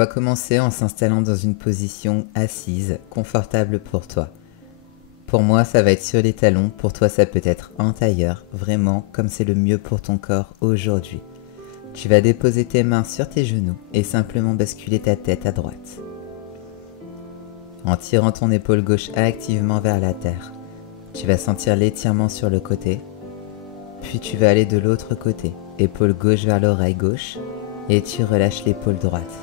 va commencer en s'installant dans une position assise, confortable pour toi. Pour moi, ça va être sur les talons, pour toi ça peut être en tailleur, vraiment comme c'est le mieux pour ton corps aujourd'hui. Tu vas déposer tes mains sur tes genoux et simplement basculer ta tête à droite. En tirant ton épaule gauche activement vers la terre, tu vas sentir l'étirement sur le côté, puis tu vas aller de l'autre côté, épaule gauche vers l'oreille gauche, et tu relâches l'épaule droite.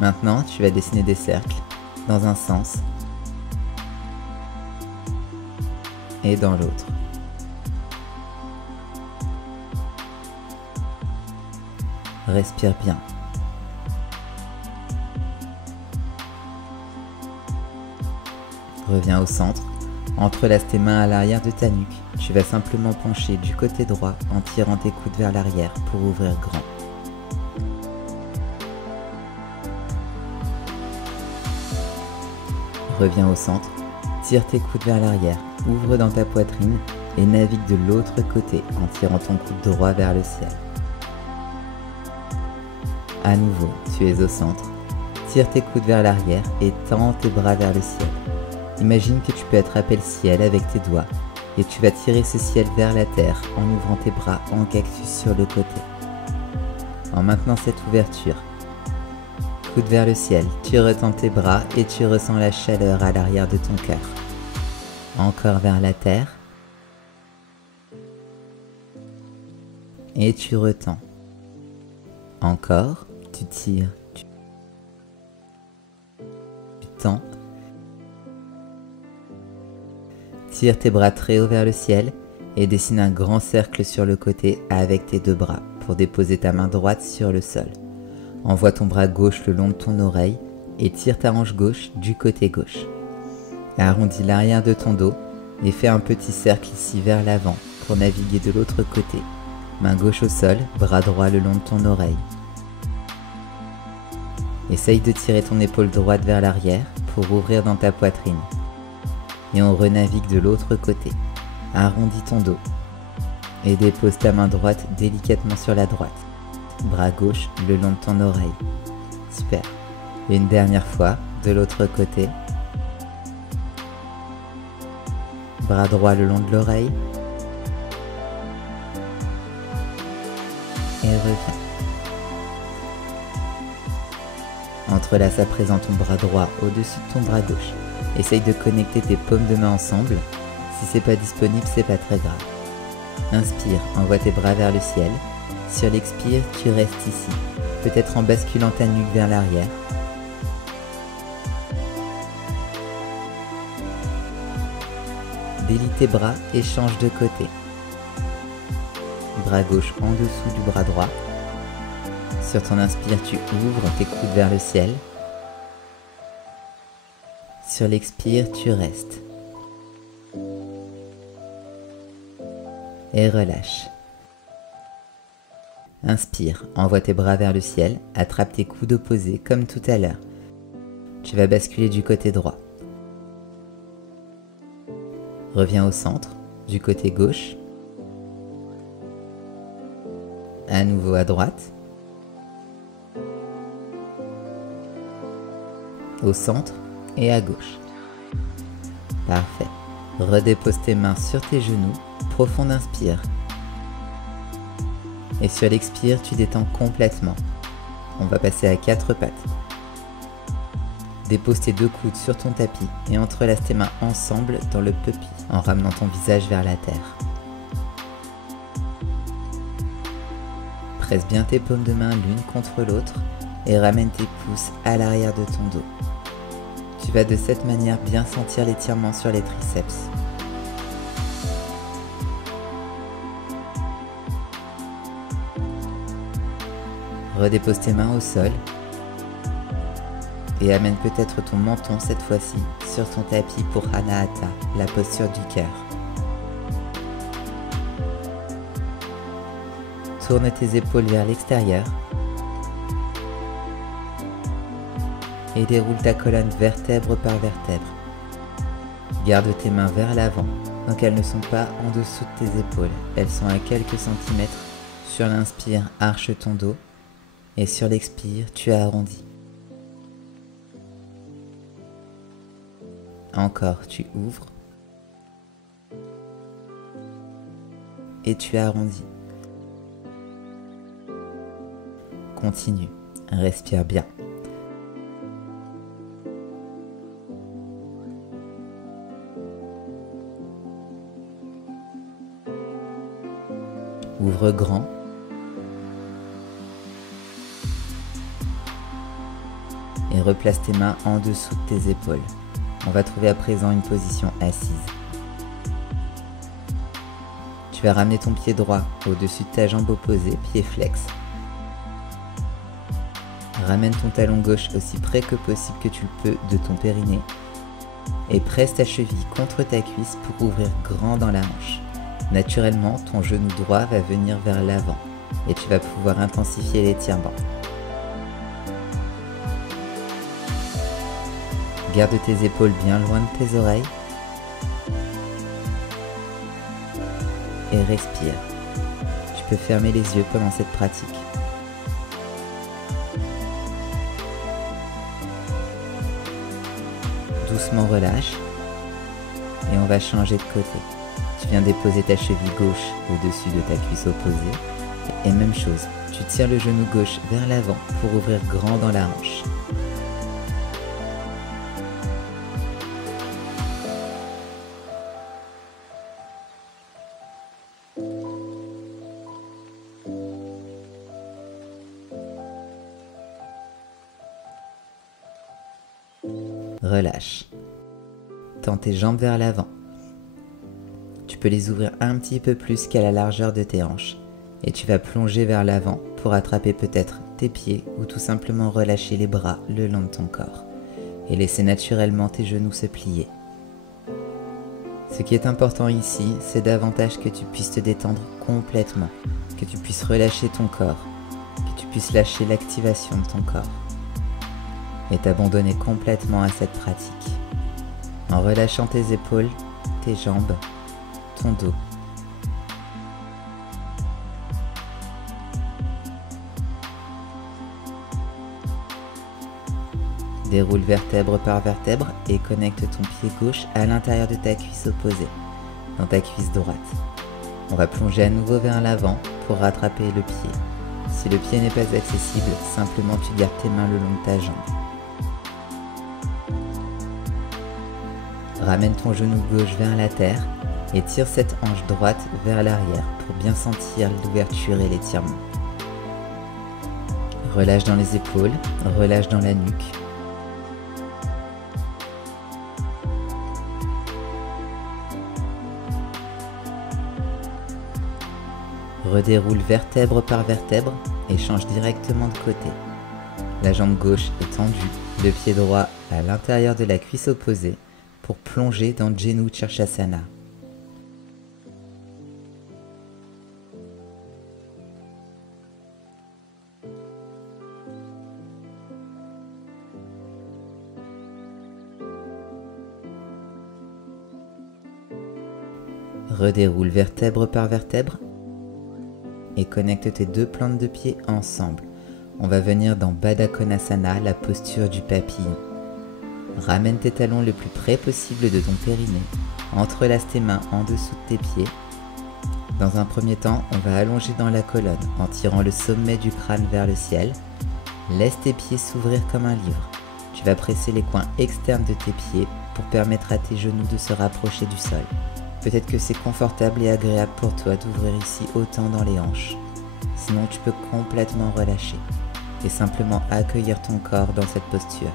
Maintenant, tu vas dessiner des cercles dans un sens et dans l'autre. Respire bien. Reviens au centre. Entrelace tes mains à l'arrière de ta nuque. Tu vas simplement pencher du côté droit en tirant tes coudes vers l'arrière pour ouvrir grand. Reviens au centre. Tire tes coudes vers l'arrière. Ouvre dans ta poitrine et navigue de l'autre côté en tirant ton coude droit vers le ciel. À nouveau, tu es au centre. Tire tes coudes vers l'arrière et tends tes bras vers le ciel. Imagine que tu peux attraper le ciel avec tes doigts et tu vas tirer ce ciel vers la terre en ouvrant tes bras en cactus sur le côté. En maintenant cette ouverture, coude vers le ciel, tu retends tes bras et tu ressens la chaleur à l'arrière de ton cœur. Encore vers la terre. Et tu retends. Encore, tu tires, tu tends. Tire tes bras très haut vers le ciel et dessine un grand cercle sur le côté avec tes deux bras pour déposer ta main droite sur le sol. Envoie ton bras gauche le long de ton oreille et tire ta hanche gauche du côté gauche. Arrondis l'arrière de ton dos et fais un petit cercle ici vers l'avant pour naviguer de l'autre côté. Main gauche au sol, bras droit le long de ton oreille. Essaye de tirer ton épaule droite vers l'arrière pour ouvrir dans ta poitrine. Et on renavigue de l'autre côté. Arrondis ton dos et dépose ta main droite délicatement sur la droite. Bras gauche le long de ton oreille. Super. Une dernière fois, de l'autre côté. Bras droit le long de l'oreille. Et reviens. Entrelace à présent ton bras droit au-dessus de ton bras gauche. Essaye de connecter tes paumes de main ensemble. Si c'est pas disponible, c'est pas très grave. Inspire, envoie tes bras vers le ciel. Sur l'expire, tu restes ici, peut-être en basculant ta nuque vers l'arrière. Délie tes bras et change de côté. Bras gauche en dessous du bras droit. Sur ton inspire, tu ouvres tes coudes vers le ciel. Sur l'expire, tu restes. Et relâche. Inspire, envoie tes bras vers le ciel, attrape tes coudes opposés comme tout à l'heure. Tu vas basculer du côté droit. Reviens au centre, du côté gauche. À nouveau à droite. Au centre et à gauche. Parfait. Redépose tes mains sur tes genoux, profond inspire. Et sur l'expire, tu détends complètement. On va passer à 4 pattes. Dépose tes deux coudes sur ton tapis et entrelace tes mains ensemble dans le puppy en ramenant ton visage vers la terre. Presse bien tes paumes de main l'une contre l'autre et ramène tes pouces à l'arrière de ton dos. Tu vas de cette manière bien sentir l'étirement sur les triceps. Redépose tes mains au sol et amène peut-être ton menton cette fois-ci sur ton tapis pour Anahata, la posture du cœur. Tourne tes épaules vers l'extérieur et déroule ta colonne vertèbre par vertèbre. Garde tes mains vers l'avant, donc elles ne sont pas en dessous de tes épaules, elles sont à quelques centimètres Sur l'inspire, arche ton dos et sur l'expire, tu arrondis. Encore, tu ouvres et tu arrondis. Continue, respire bien. Ouvre grand. Et replace tes mains en dessous de tes épaules. On va trouver à présent une position assise. Tu vas ramener ton pied droit au-dessus de ta jambe opposée, pied flex. Ramène ton talon gauche aussi près que possible que tu le peux de ton périnée. Et presse ta cheville contre ta cuisse pour ouvrir grand dans la hanche. Naturellement, ton genou droit va venir vers l'avant et tu vas pouvoir intensifier l'étirement. Garde tes épaules bien loin de tes oreilles et respire. Tu peux fermer les yeux pendant cette pratique. Doucement relâche et on va changer de côté. Tu viens déposer ta cheville gauche au-dessus de ta cuisse opposée et même chose, tu tires le genou gauche vers l'avant pour ouvrir grand dans la hanche. Relâche. Tends tes jambes vers l'avant. Tu peux les ouvrir un petit peu plus qu'à la largeur de tes hanches. Et tu vas plonger vers l'avant pour attraper peut-être tes pieds ou tout simplement relâcher les bras le long de ton corps. Et laisser naturellement tes genoux se plier. Ce qui est important ici, c'est davantage que tu puisses te détendre complètement. Que tu puisses relâcher ton corps. Que tu puisses lâcher l'activation de ton corps. Et t'abandonner complètement à cette pratique. En relâchant tes épaules, tes jambes, ton dos. Déroule vertèbre par vertèbre et connecte ton pied gauche à l'intérieur de ta cuisse opposée, dans ta cuisse droite. On va plonger à nouveau vers l'avant pour rattraper le pied. Si le pied n'est pas accessible, simplement tu gardes tes mains le long de ta jambe. Ramène ton genou gauche vers la terre et tire cette hanche droite vers l'arrière pour bien sentir l'ouverture et l'étirement. Relâche dans les épaules, relâche dans la nuque. Redéroule vertèbre par vertèbre et change directement de côté. La jambe gauche est tendue, le pied droit à l'intérieur de la cuisse opposée pour plonger dans Jenu Chirshasana. Redéroule vertèbre par vertèbre et connecte tes deux plantes de pied ensemble. On va venir dans Baddha Konasana, la posture du papillon. Ramène tes talons le plus près possible de ton périnée. Entrelace tes mains en dessous de tes pieds. Dans un premier temps, on va allonger dans la colonne en tirant le sommet du crâne vers le ciel. Laisse tes pieds s'ouvrir comme un livre. Tu vas presser les coins externes de tes pieds pour permettre à tes genoux de se rapprocher du sol. Peut-être que c'est confortable et agréable pour toi d'ouvrir ici autant dans les hanches. Sinon, tu peux complètement relâcher et simplement accueillir ton corps dans cette posture.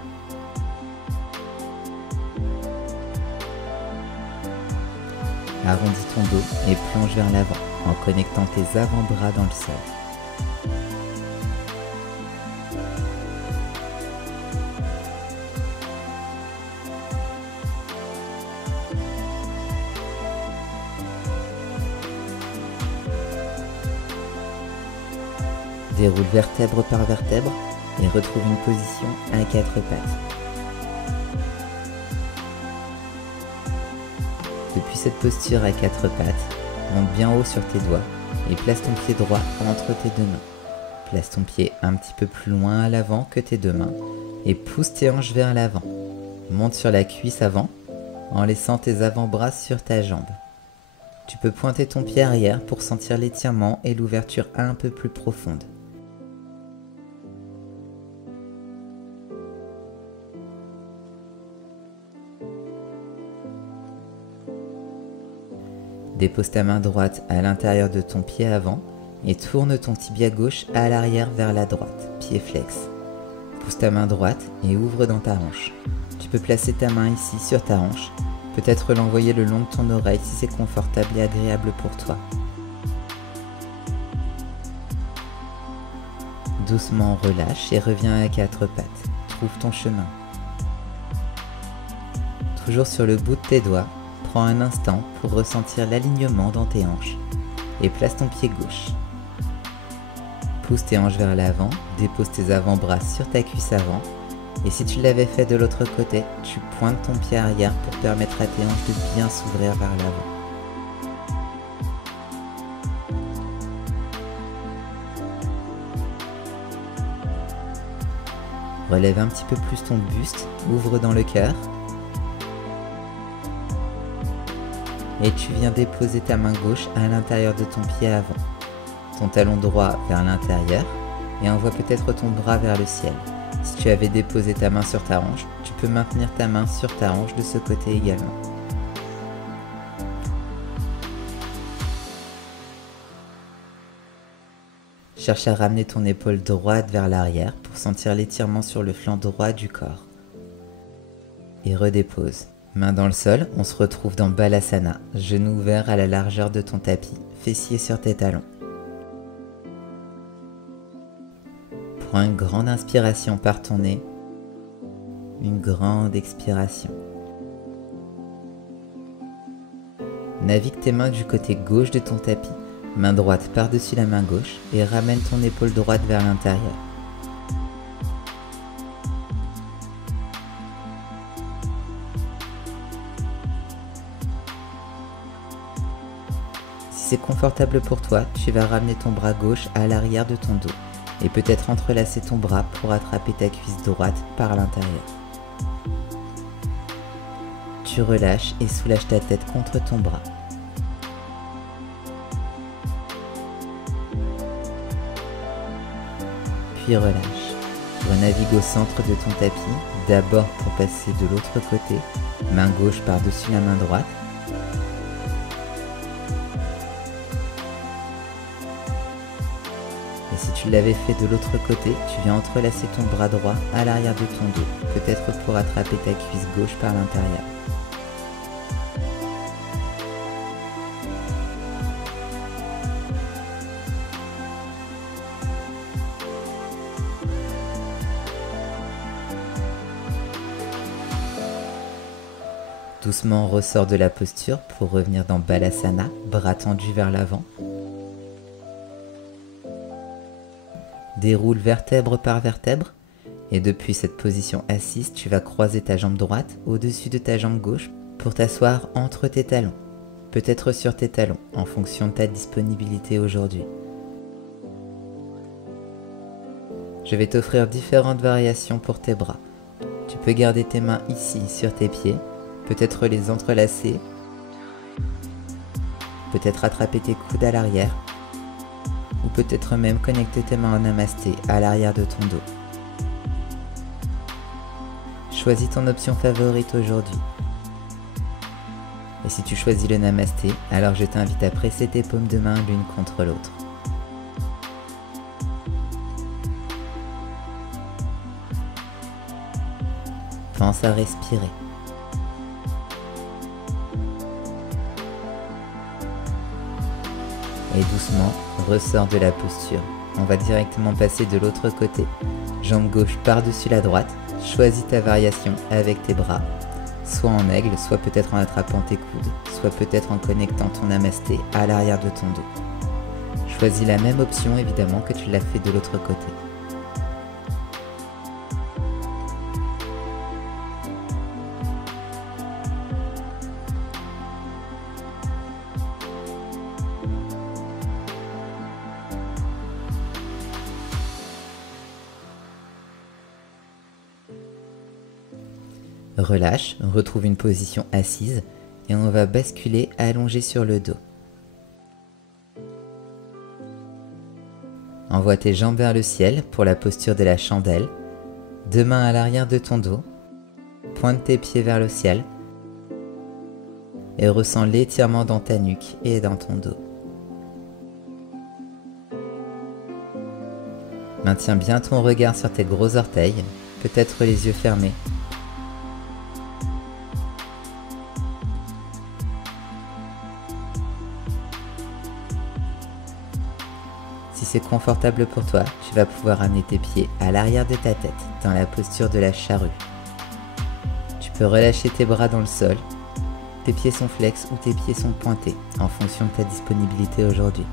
Arrondis ton dos et plonge vers l'avant en connectant tes avant-bras dans le sol. Déroule vertèbre par vertèbre et retrouve une position à quatre pattes. Depuis cette posture à quatre pattes, monte bien haut sur tes doigts et place ton pied droit entre tes deux mains. Place ton pied un petit peu plus loin à l'avant que tes deux mains et pousse tes hanches vers l'avant. Monte sur la cuisse avant en laissant tes avant-bras sur ta jambe. Tu peux pointer ton pied arrière pour sentir l'étirement et l'ouverture un peu plus profonde. Dépose ta main droite à l'intérieur de ton pied avant et tourne ton tibia gauche à l'arrière vers la droite, pied flex. Pousse ta main droite et ouvre dans ta hanche. Tu peux placer ta main ici sur ta hanche, peut-être l'envoyer le long de ton oreille si c'est confortable et agréable pour toi. Doucement relâche et reviens à quatre pattes. Trouve ton chemin. Toujours sur le bout de tes doigts, prends un instant pour ressentir l'alignement dans tes hanches et place ton pied gauche. Pousse tes hanches vers l'avant, dépose tes avant-bras sur ta cuisse avant et si tu l'avais fait de l'autre côté, tu pointes ton pied arrière pour permettre à tes hanches de bien s'ouvrir vers l'avant. Relève un petit peu plus ton buste, ouvre dans le cœur. Et tu viens déposer ta main gauche à l'intérieur de ton pied avant. Ton talon droit vers l'intérieur et envoie peut-être ton bras vers le ciel. Si tu avais déposé ta main sur ta hanche, tu peux maintenir ta main sur ta hanche de ce côté également. Cherche à ramener ton épaule droite vers l'arrière pour sentir l'étirement sur le flanc droit du corps. Et redépose. Main dans le sol, on se retrouve dans Balasana, genoux ouverts à la largeur de ton tapis, fessiers sur tes talons. Prends une grande inspiration par ton nez, une grande expiration. Navigue tes mains du côté gauche de ton tapis, main droite par-dessus la main gauche et ramène ton épaule droite vers l'intérieur. Si c'est confortable pour toi, tu vas ramener ton bras gauche à l'arrière de ton dos et peut-être entrelacer ton bras pour attraper ta cuisse droite par l'intérieur. Tu relâches et soulages ta tête contre ton bras. Puis relâche. Renavigue au centre de ton tapis, d'abord pour passer de l'autre côté, main gauche par-dessus la main droite. Et si tu l'avais fait de l'autre côté, tu viens entrelacer ton bras droit à l'arrière de ton dos, peut-être pour attraper ta cuisse gauche par l'intérieur. Doucement ressors de la posture pour revenir dans Balasana, bras tendus vers l'avant. Déroule vertèbre par vertèbre et depuis cette position assise, tu vas croiser ta jambe droite au-dessus de ta jambe gauche pour t'asseoir entre tes talons, peut-être sur tes talons en fonction de ta disponibilité aujourd'hui. Je vais t'offrir différentes variations pour tes bras. Tu peux garder tes mains ici sur tes pieds, peut-être les entrelacer, peut-être attraper tes coudes à l'arrière, ou peut-être même connecter tes mains en namasté à l'arrière de ton dos. Choisis ton option favorite aujourd'hui. Et si tu choisis le namasté, alors je t'invite à presser tes paumes de main l'une contre l'autre. Pense à respirer. Et doucement, ressors de la posture. On va directement passer de l'autre côté. Jambe gauche par-dessus la droite. Choisis ta variation avec tes bras. Soit en aigle, soit peut-être en attrapant tes coudes, soit peut-être en connectant ton namasté à l'arrière de ton dos. Choisis la même option évidemment que tu l'as fait de l'autre côté. Relâche, retrouve une position assise et on va basculer allongé sur le dos. Envoie tes jambes vers le ciel pour la posture de la chandelle. Deux mains à l'arrière de ton dos. Pointe tes pieds vers le ciel. Et ressens l'étirement dans ta nuque et dans ton dos. Maintiens bien ton regard sur tes gros orteils, peut-être les yeux fermés. Si c'est confortable pour toi, tu vas pouvoir amener tes pieds à l'arrière de ta tête, dans la posture de la charrue. Tu peux relâcher tes bras dans le sol. Tes pieds sont flex ou tes pieds sont pointés, en fonction de ta disponibilité aujourd'hui.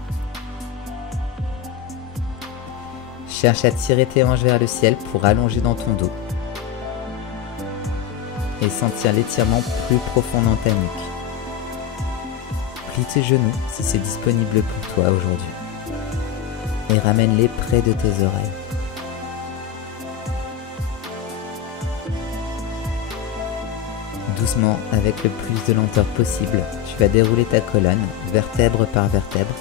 Cherche à tirer tes hanches vers le ciel pour allonger dans ton dos et sentir l'étirement plus profond dans ta nuque. Plie tes genoux si c'est disponible pour toi aujourd'hui et ramène-les près de tes oreilles. Doucement, avec le plus de lenteur possible, tu vas dérouler ta colonne vertèbre par vertèbre.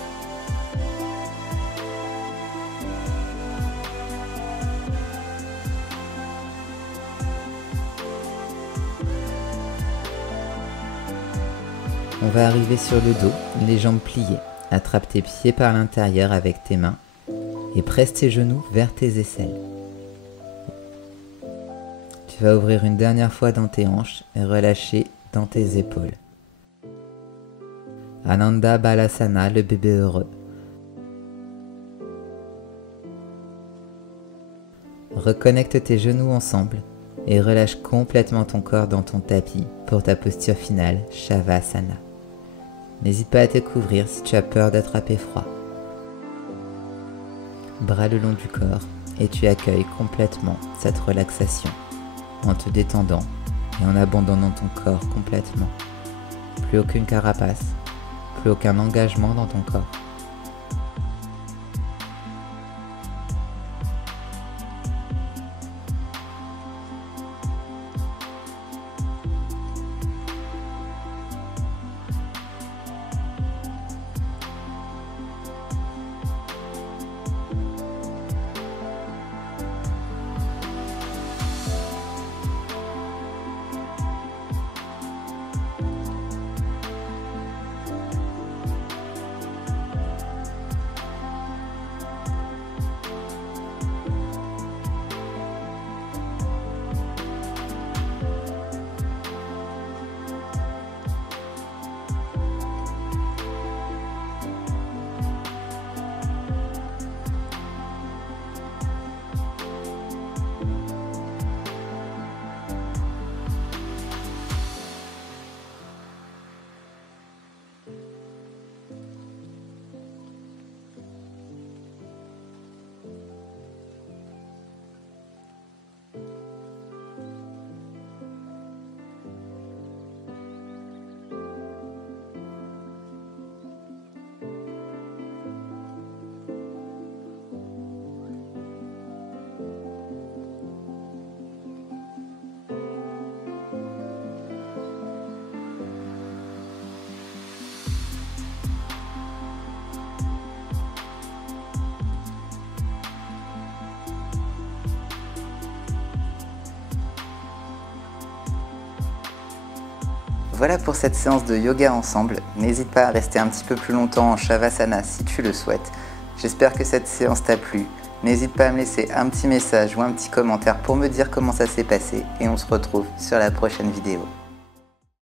On va arriver sur le dos, les jambes pliées. Attrape tes pieds par l'intérieur avec tes mains et presse tes genoux vers tes aisselles. Tu vas ouvrir une dernière fois dans tes hanches et relâcher dans tes épaules. Ananda Balasana, le bébé heureux. Reconnecte tes genoux ensemble et relâche complètement ton corps dans ton tapis pour ta posture finale, Shavasana. N'hésite pas à te couvrir si tu as peur d'attraper froid. Bras le long du corps et tu accueilles complètement cette relaxation en te détendant et en abandonnant ton corps complètement. Plus aucune carapace, plus aucun engagement dans ton corps. Voilà pour cette séance de yoga ensemble. N'hésite pas à rester un petit peu plus longtemps en Shavasana si tu le souhaites. J'espère que cette séance t'a plu. N'hésite pas à me laisser un petit message ou un petit commentaire pour me dire comment ça s'est passé et on se retrouve sur la prochaine vidéo.